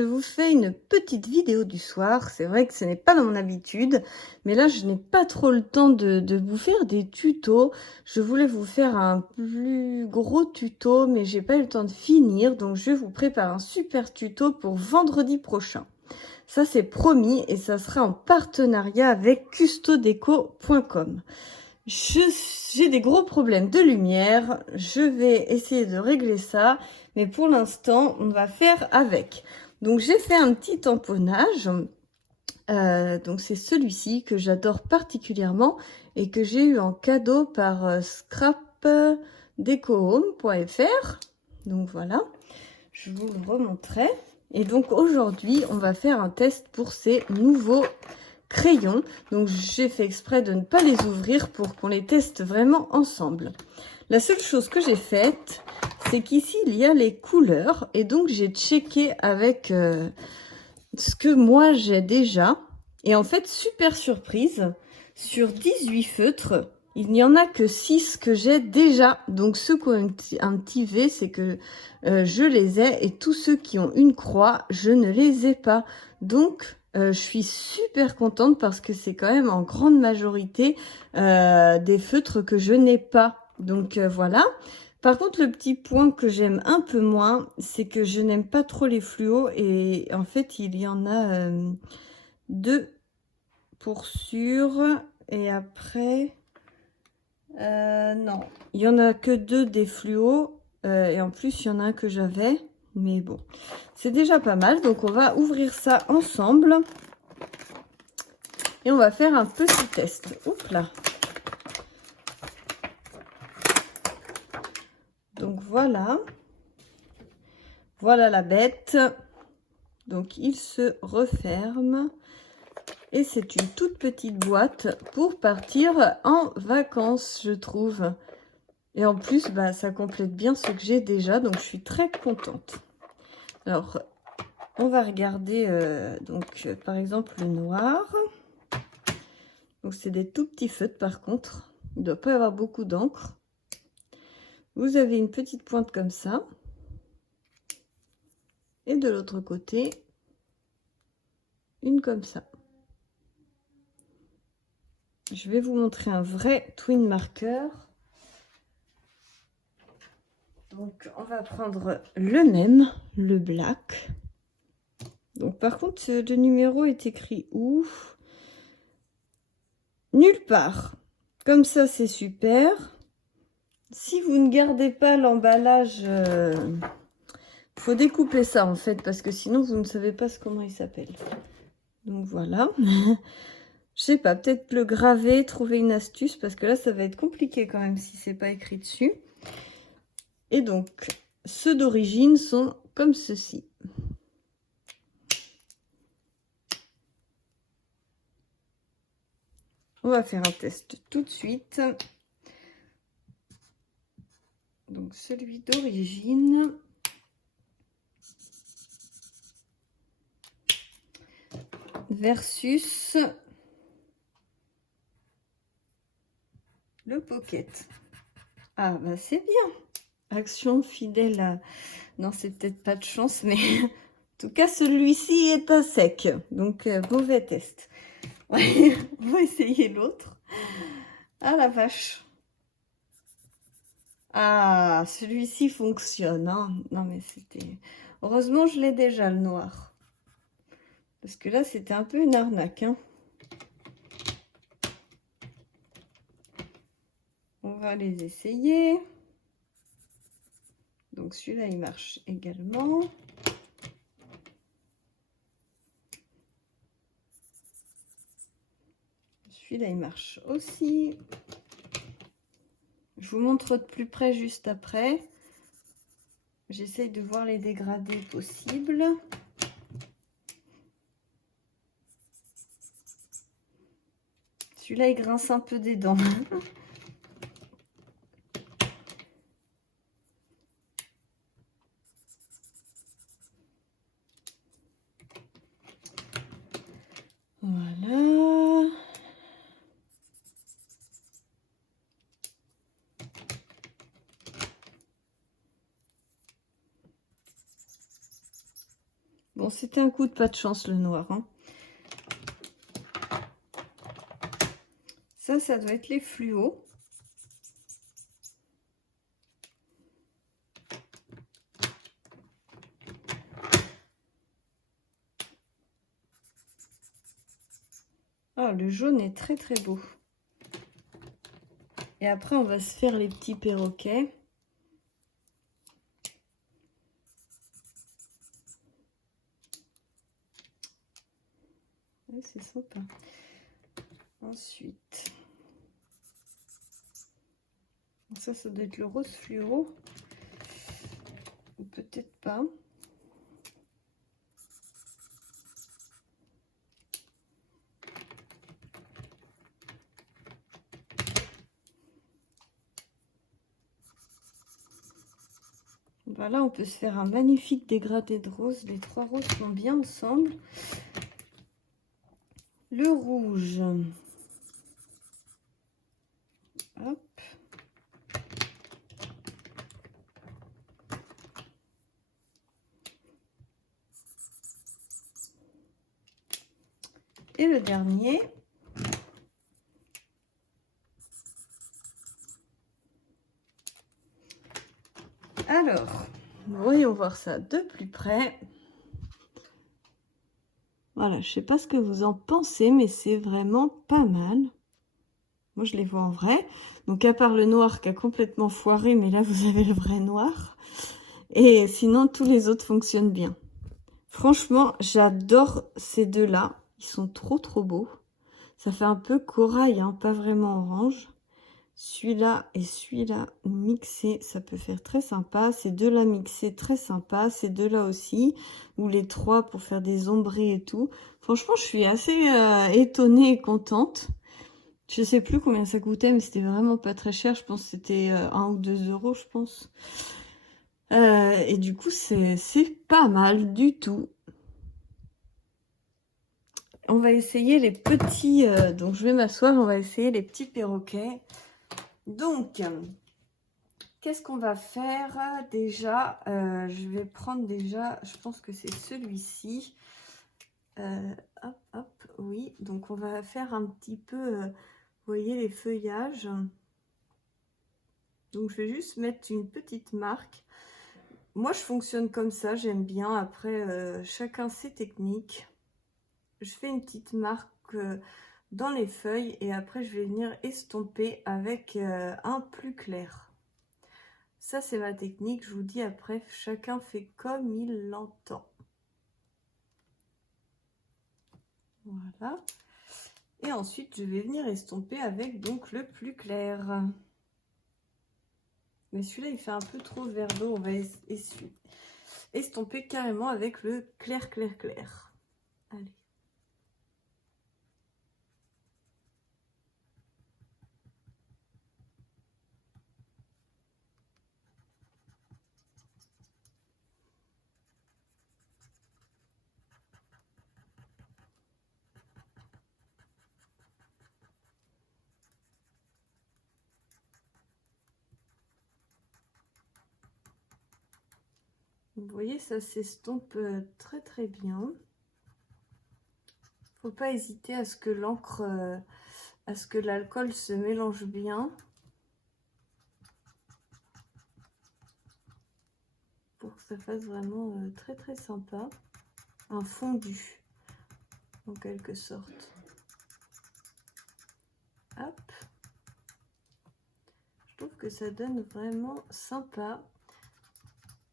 je vous fais une petite vidéo du soir. C'est vrai que ce n'est pas dans mon habitude, mais là, je n'ai pas trop le temps de vous faire des tutos. Je voulais vous faire un plus gros tuto, mais j'ai pas eu le temps de finir, donc je vous prépare un super tuto pour vendredi prochain. Ça, c'est promis et ça sera en partenariat avec custodeco.com. J'ai des gros problèmes de lumière, je vais essayer de régler ça, mais pour l'instant, on va faire avec. Donc, j'ai fait un petit tamponnage. Donc, c'est celui-ci que j'adore particulièrement et que j'ai eu en cadeau par scrapdecohome.fr. Donc, voilà, je vous le remontrerai. Et donc, aujourd'hui, on va faire un test pour ces nouveaux crayons. Donc j'ai fait exprès de ne pas les ouvrir pour qu'on les teste vraiment ensemble. La seule chose que j'ai faite, c'est qu'ici il y a les couleurs et donc j'ai checké avec ce que moi j'ai déjà. Et en fait, super surprise, sur 18 feutres, il n'y en a que 6 que j'ai déjà. Donc ceux qui ont un petit V, c'est que je les ai, et tous ceux qui ont une croix, je ne les ai pas. Donc je suis super contente parce que c'est quand même en grande majorité des feutres que je n'ai pas. Donc voilà. Par contre, le petit point que j'aime un peu moins, c'est que je n'aime pas trop les fluos. Et en fait, il y en a 2 pour sûr. Et après, non, il y en a que 2 des fluos. Et en plus, il y en a un que j'avais. Mais bon, c'est déjà pas mal. Donc, on va ouvrir ça ensemble. Et on va faire un petit test. Oups là. Donc, voilà. Voilà la bête. Donc, il se referme. Et c'est une toute petite boîte pour partir en vacances, je trouve. Et en plus, bah, ça complète bien ce que j'ai déjà. Donc, je suis très contente. Alors, on va regarder, par exemple, le noir. Donc, c'est des tout petits feutres, par contre. Il ne doit pas y avoir beaucoup d'encre. Vous avez une petite pointe comme ça. Et de l'autre côté, une comme ça. Je vais vous montrer un vrai twin marker. Donc, on va prendre le même, le black. Donc, par contre, le numéro est écrit où? Nulle part. Comme ça, c'est super. Si vous ne gardez pas l'emballage, faut découper ça en fait, parce que sinon, vous ne savez pas comment il s'appelle. Donc, voilà. Je sais pas, peut-être le graver, trouver une astuce, parce que là, ça va être compliqué quand même si c'est pas écrit dessus. Et donc, ceux d'origine sont comme ceci. On va faire un test tout de suite. Donc, celui d'origine. Versus le pocket. Ah, bah c'est bien. Action fidèle à... Non, c'est peut-être pas de chance, mais en tout cas, celui-ci est à sec. Donc, mauvais test. On va essayer l'autre. Ah, la vache. Ah, celui-ci fonctionne. Hein. Non, mais c'était... Heureusement, je l'ai déjà, le noir. Parce que là, c'était un peu une arnaque. Hein. On va les essayer. Donc, celui-là, il marche également. Celui-là, il marche aussi. Je vous montre de plus près juste après. J'essaye de voir les dégradés possibles. Celui-là, il grince un peu des dents. Voilà. Bon, c'était un coup de pas de chance le noir, hein. Ça doit être les fluos. Ah, le jaune est très très beau. Et après, on va se faire les petits perroquets. Ouais, c'est sympa. Ensuite, ça doit être le rose fluo. Ou peut-être pas. Voilà, on peut se faire un magnifique dégradé de rose. Les trois roses sont bien ensemble. Le rouge. Hop. Et le dernier. Alors, voyons voir ça de plus près. Voilà, je sais pas ce que vous en pensez, mais c'est vraiment pas mal. Moi, je les vois en vrai. Donc, à part le noir qui a complètement foiré, mais là, vous avez le vrai noir. Et sinon, tous les autres fonctionnent bien. Franchement, j'adore ces deux-là. Ils sont trop, trop beaux. Ça fait un peu corail, hein, pas vraiment orange. Celui-là et celui-là mixés, ça peut faire très sympa. Ces deux-là mixés, très sympa. Ces deux-là aussi. Ou les trois pour faire des ombrés et tout. Franchement, je suis assez étonnée et contente. Je sais plus combien ça coûtait, mais c'était vraiment pas très cher. Je pense que c'était 1 ou 2 euros, je pense. Et du coup, c'est pas mal du tout. On va essayer les petits... donc, je vais m'asseoir. On va essayer les petits perroquets. Donc, qu'est-ce qu'on va faire déjà? Je vais prendre déjà... Je pense que c'est celui-ci. Hop, hop, oui. Donc, on va faire un petit peu... vous voyez les feuillages. Donc, je vais juste mettre une petite marque. Moi, je fonctionne comme ça, j'aime bien. Après, chacun ses techniques. Je fais une petite marque dans les feuilles et après, je vais venir estomper avec un plus clair. Ça, c'est ma technique. Je vous dis après, chacun fait comme il l'entend. Voilà. Et ensuite, je vais venir estomper avec donc le plus clair. Mais celui-là, il fait un peu trop vert d'eau. On va estomper carrément avec le clair, clair, clair. Allez. Vous voyez, ça s'estompe très très bien. Faut pas hésiter à ce que l'encre, à ce que l'alcool se mélange bien. Pour que ça fasse vraiment très très sympa. Un fondu, en quelque sorte. Hop. Je trouve que ça donne vraiment sympa.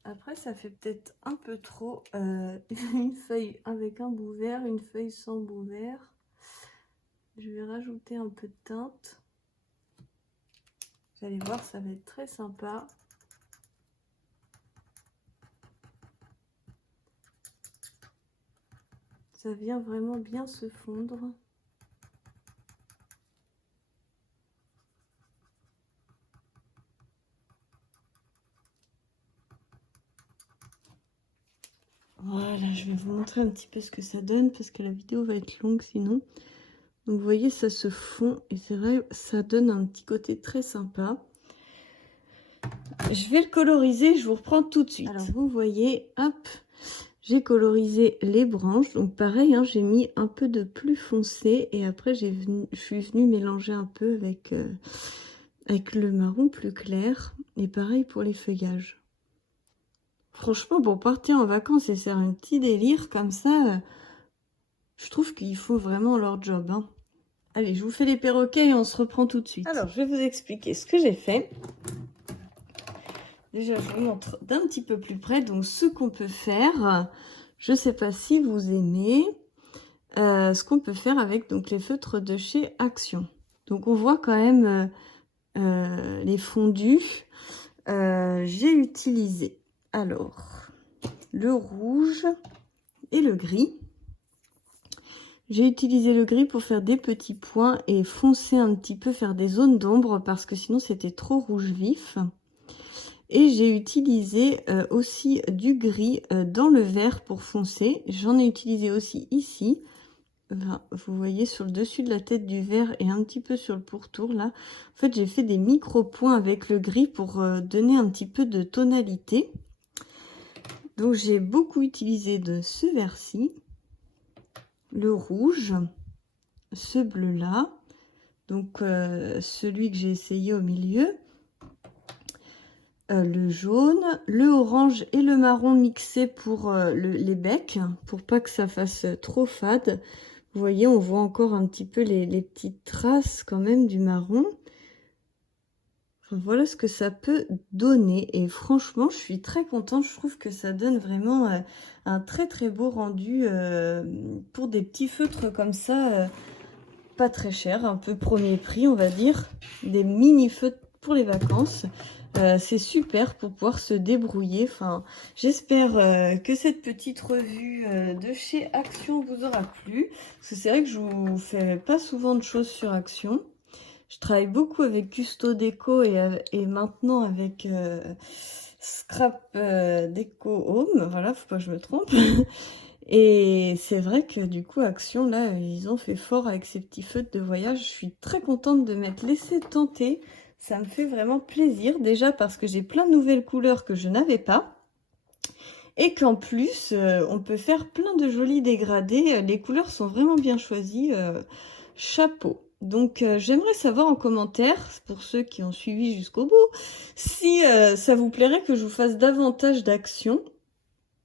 Après, ça fait peut-être un peu trop une feuille avec un bout vert, une feuille sans bout vert. Je vais rajouter un peu de teinte. Vous allez voir, ça va être très sympa. Ça vient vraiment bien se fondre. Voilà, je vais vous montrer un petit peu ce que ça donne parce que la vidéo va être longue sinon. Donc vous voyez, ça se fond et c'est vrai, ça donne un petit côté très sympa. Je vais le coloriser, je vous reprends tout de suite. Alors vous voyez, hop, j'ai colorisé les branches. Donc pareil, hein, j'ai mis un peu de plus foncé et après je suis venue mélanger un peu avec, avec le marron plus clair. Et pareil pour les feuillages. Franchement, pour partir en vacances et faire un petit délire comme ça, je trouve qu'il faut vraiment leur job, hein. Allez, je vous fais les perroquets et on se reprend tout de suite. Alors, je vais vous expliquer ce que j'ai fait. Déjà, je vous montre d'un petit peu plus près. Donc, ce qu'on peut faire, je ne sais pas si vous aimez, ce qu'on peut faire avec donc, les feutres de chez Action. Donc, on voit quand même les fondus. J'ai utilisé, alors, le rouge et le gris. J'ai utilisé le gris pour faire des petits points et foncer un petit peu, faire des zones d'ombre parce que sinon c'était trop rouge vif. Et j'ai utilisé aussi du gris dans le vert pour foncer. J'en ai utilisé aussi ici. Enfin, vous voyez sur le dessus de la tête du vert et un petit peu sur le pourtour là. En fait, j'ai fait des micro-points avec le gris pour donner un petit peu de tonalité. Donc j'ai beaucoup utilisé de ce vert-ci. Le rouge, ce bleu là, donc celui que j'ai essayé au milieu, le jaune, le orange et le marron mixés pour les becs, pour pas que ça fasse trop fade. Vous voyez, on voit encore un petit peu les petites traces quand même du marron. Enfin, voilà ce que ça peut donner et franchement je suis très contente. Je trouve que ça donne vraiment un très très beau rendu pour des petits feutres comme ça, pas très cher, un peu premier prix on va dire, des mini feutres pour les vacances. C'est super pour pouvoir se débrouiller. Enfin, j'espère que cette petite revue de chez Action vous aura plu, parce que c'est vrai que je vous fais pas souvent de choses sur Action. Je travaille beaucoup avec Custo Déco et maintenant avec Scrap Déco Home. Voilà, faut pas que je me trompe. Et c'est vrai que du coup, Action, là, ils ont fait fort avec ces petits feutres de voyage. Je suis très contente de m'être laissée tenter. Ça me fait vraiment plaisir. Déjà parce que j'ai plein de nouvelles couleurs que je n'avais pas. Et qu'en plus, on peut faire plein de jolis dégradés. Les couleurs sont vraiment bien choisies. Chapeau. Donc j'aimerais savoir en commentaire, pour ceux qui ont suivi jusqu'au bout, si ça vous plairait que je vous fasse davantage d'actions,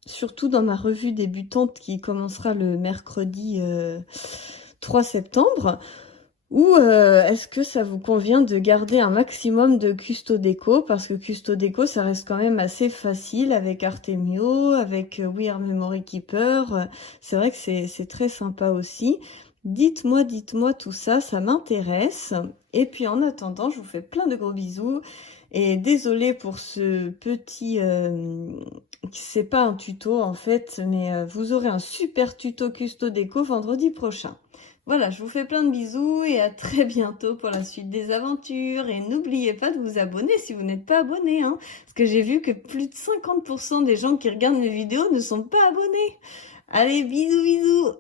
surtout dans ma revue débutante qui commencera le mercredi 3 septembre, ou est-ce que ça vous convient de garder un maximum de Custo Déco, parce que Custo Déco ça reste quand même assez facile avec Artemio, avec We Are Memory Keeper, c'est vrai que c'est très sympa aussi. Dites-moi tout ça, ça m'intéresse. Et puis en attendant, je vous fais plein de gros bisous. Et désolée pour ce petit... c'est pas un tuto en fait, mais vous aurez un super tuto Custo Déco vendredi prochain. Voilà, je vous fais plein de bisous et à très bientôt pour la suite des aventures. Et n'oubliez pas de vous abonner si vous n'êtes pas abonné, hein, parce que j'ai vu que plus de 50% des gens qui regardent mes vidéos ne sont pas abonnés. Allez, bisous bisous!